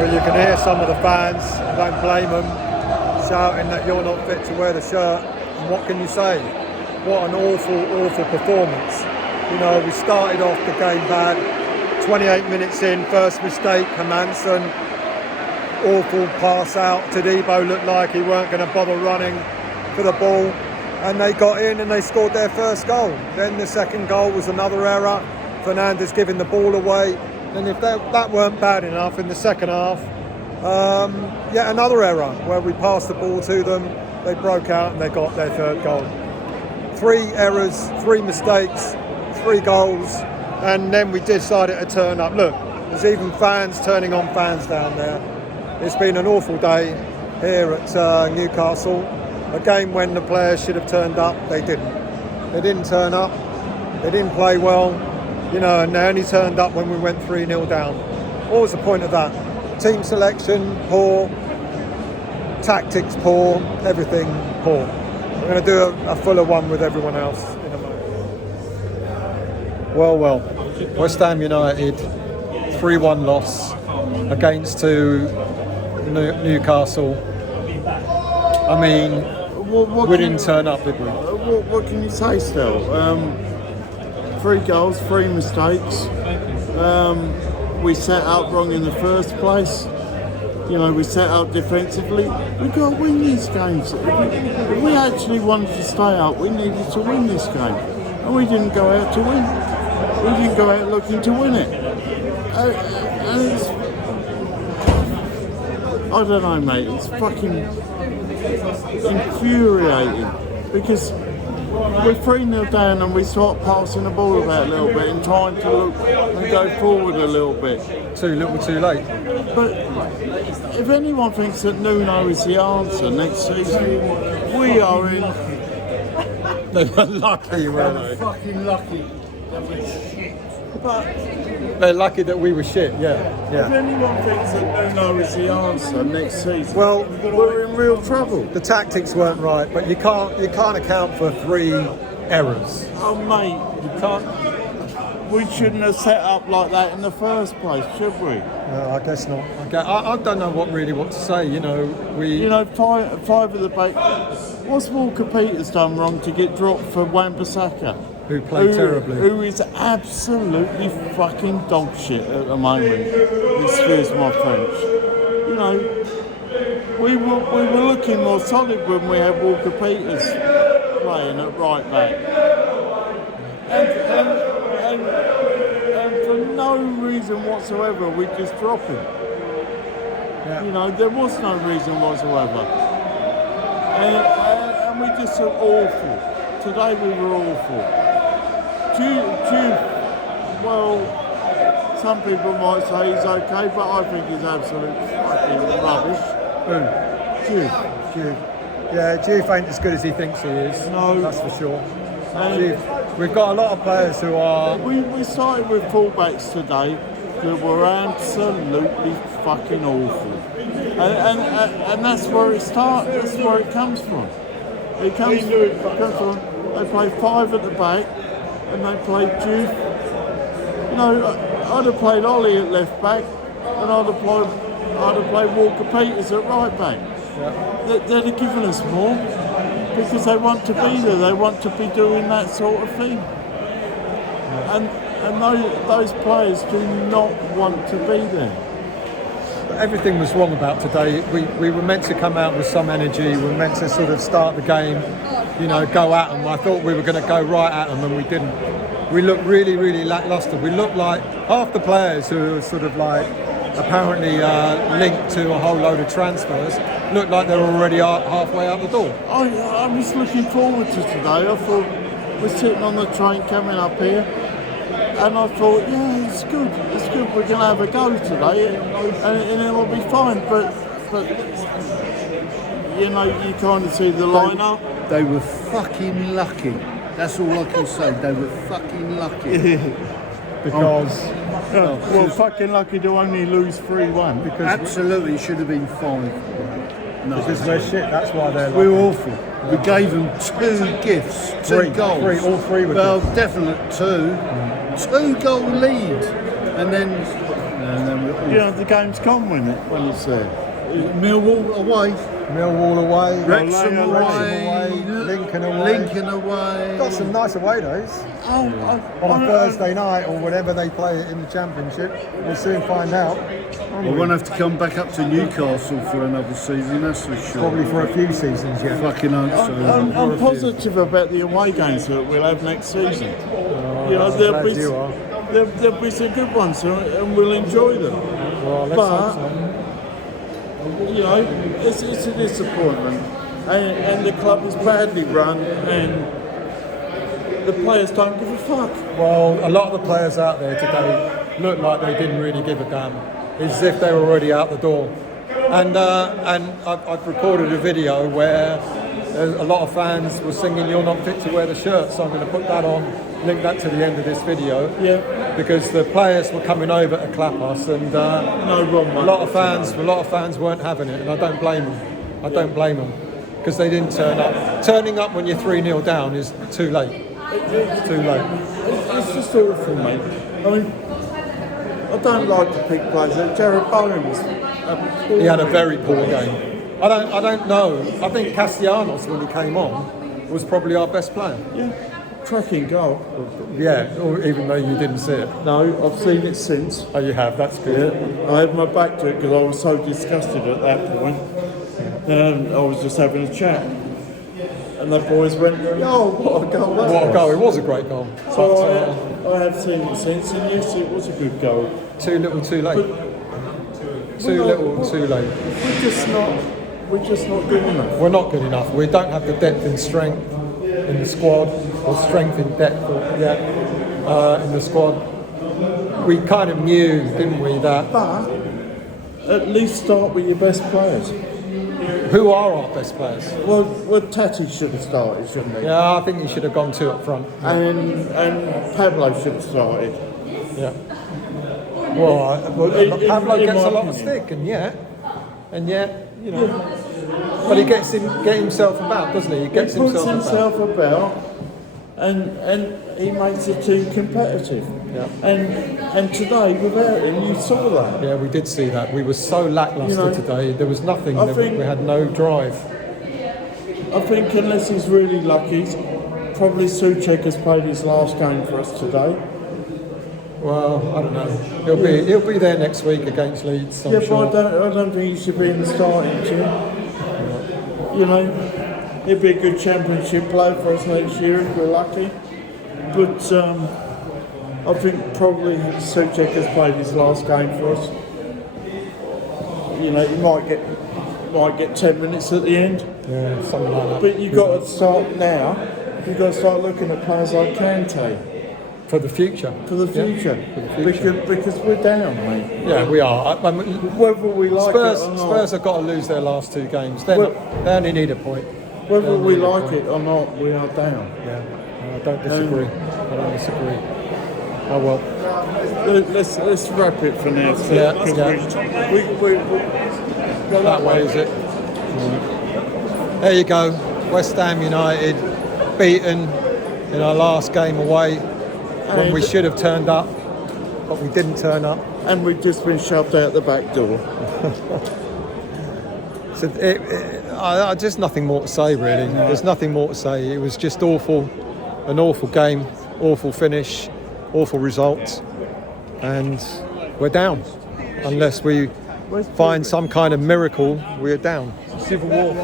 Well, you can hear some of the fans, I don't blame them, shouting that you're not fit to wear the shirt. And what can you say? What an awful, awful performance. You know, we started off the game bad. 28 minutes in, first mistake, Hermansen. Awful pass out. Todibo looked like he weren't going to bother running for the ball. And they got in and they scored their first goal. Then the second goal was another error. Fernandes giving the ball away. And if that weren't bad enough in the second half, yet another error where we passed the ball to them. They broke out and they got their third goal. 3 errors, 3 mistakes, 3 goals. And then we decided to turn up. Look, there's even fans turning on fans down there. It's been an awful day here at Newcastle. A game when the players should have turned up, they didn't. They didn't turn up. They didn't play well. You know, and they only turned up when we went 3-0 down. What was the point of that? Team selection, poor. Tactics, poor. Everything, poor. We're going to do a fuller one with everyone else in a moment. Well. West Ham United, 3-1 loss against Newcastle. I mean, we didn't turn up, did we? What can you say still? 3 goals, 3 mistakes. We set out wrong in the first place. You know, we set out defensively. We've got to win these games. If we actually wanted to stay out, we needed to win this game. And we didn't go out to win. We didn't go out looking to win it. And it's... I don't know, mate. It's fucking infuriating. Because we're 3-0 down and we start passing the ball about a little bit and trying to look and go forward a little bit. Too little, too late. But if anyone thinks that Nuno is the answer next season, we are in. They were lucky, weren't they? Fucking lucky that we're shit. But they're lucky that we were shit, yeah. If anyone thinks that Nuno is the answer next season, well, we're in real trouble. The tactics weren't right, but you can't account for 3 errors. Oh mate, you can't. We shouldn't have set up like that in the first place, should we? No, I guess not. I don't know what to say. You know, You know, 5 at the back. What's Walker Peters done wrong to get dropped for Wan-Bissaka? Who played terribly. Who is absolutely fucking dog shit at the moment. Excuse my French. You know, we were looking more solid when we had Walker Peters playing at right back. And for no reason whatsoever, we just drop him. Yeah. You know, there was no reason whatsoever. And we just were awful. Today we were awful. Well, some people might say he's okay, but I think he's absolute fucking rubbish. Jude. Yeah, Jude ain't as good as he thinks he is. No. That's for sure. We've got a lot of players who are... We started with fullbacks today that were absolutely fucking awful. And that's where it starts, that's where it comes from. It comes from, they play 5 at the back, and they played Jude. You know, I'd have played Ollie at left back, and I'd have played Walker Peters at right back. Yeah. They'd have given us more because they want to be there. They want to be doing that sort of thing. Yeah. And those players do not want to be there. Everything was wrong about today. We were meant to come out with some energy. We were meant to sort of start the game, you know, go at them. I thought we were going to go right at them, and we didn't. We looked really, really lacklustre. We looked like half the players who were sort of like apparently linked to a whole load of transfers looked like they were already halfway out the door. I was looking forward to today. I thought we're sitting on the train coming up here, and I thought, yeah, it's good. It's good. We're going to have a go today, and it'll be fine. But you know, you kind of see the lineup. They were fucking lucky. That's all I can say. They were fucking lucky. Because well, fucking lucky to only lose 3-1. Because absolutely should have been 5. No, because we're shit. That's why they're. We were awful. We gave them 2 gifts, 2 goals. All three were. Well, definite 2. 2 goal lead, and then You know, the game's gone when it's there. Millwall away. Millwall away, Wrexham away, away. Lincoln away. Lincoln away. Got some nice away days. On a Thursday night or whenever they play it in the Championship. We'll soon find out. We won't have to come back up to Newcastle for another season, that's for sure. Probably for a few seasons yet. Fucking hope so. I'm positive about the away games that we'll have next season. You know, there'll be some good ones, and we'll enjoy them. Well, let's hope so. You know, it's a disappointment, and the club is badly run, and the players don't give a fuck. Well, a lot of the players out there today look like they didn't really give a damn. It's as if they were already out the door. And I've recorded a video where a lot of fans were singing "You're not fit to wear the shirt," so I'm going to put that on, link that to the end of this video. Yeah. Because the players were coming over to clap us, and No wrong. a lot of fans weren't having it, and I don't blame them. Because they didn't turn up. Turning up when you're 3-0 down is too late. It's too late. It's just awful, mate. I mean, I don't like to pick players. Jared Bowen was He had a very poor game. I don't know. I think Castellanos, when he came on, was probably our best player. Yeah, cracking goal. Yeah, or even though you didn't see it. No, I've seen it since. Oh, you have. That's good. Yeah, I had my back to it because I was so disgusted at that point. I was just having a chat, and the boys went, "Oh, what a goal! What a goal! It was a great goal. So I have seen it since, and yes, it was a good goal. Too little, too late. Too little, too late. We're just not good enough. We're not good enough. We don't have the depth and strength in the squad, or strength in depth, in the squad. We kind of knew, didn't we, that. But at least start with your best players. Who are our best players? Well, Tati should have started, shouldn't he? Yeah, I think he should have gone 2 up front. And Pablo should have started. Yeah. Well, Pablo in gets my a lot of opinion. stick, and yet, you know. But he get himself about, doesn't he? He gets He puts himself about, and he makes the team competitive. Yeah. And today, without him, you saw that. Yeah, we did see that. We were so lacklustre today. There was nothing. We had no drive. I think unless he's really lucky, probably Souček has played his last game for us today. Well, I don't know. He'll be there next week against Leeds. I'm sure. But I don't think he should be in the starting team. You know, he'll be a good championship player for us next year if we're lucky. But I think probably Souček has played his last game for us. You know, he might get 10 minutes at the end. Yeah, something like that. But you've got to start now. You've got to start looking at players like Kante. For the future. For the future. Because we're down, mate. Yeah, we are. Whether we like Spurs, it or not. Spurs have got to lose their last 2 games. They only need a point. Whether we like it or not, we are down. Yeah, I don't disagree. Oh well. Let's wrap it for now. So Yeah. We That way, is it? There you go. West Ham United beaten in our last game away when we should have turned up, but we didn't turn up. And we've just been shoved out the back door. So just nothing more to say, really. No. There's nothing more to say. It was just awful, an awful game, awful finish, awful results, and we're down. Unless we find some kind of miracle, we're down. Civil War.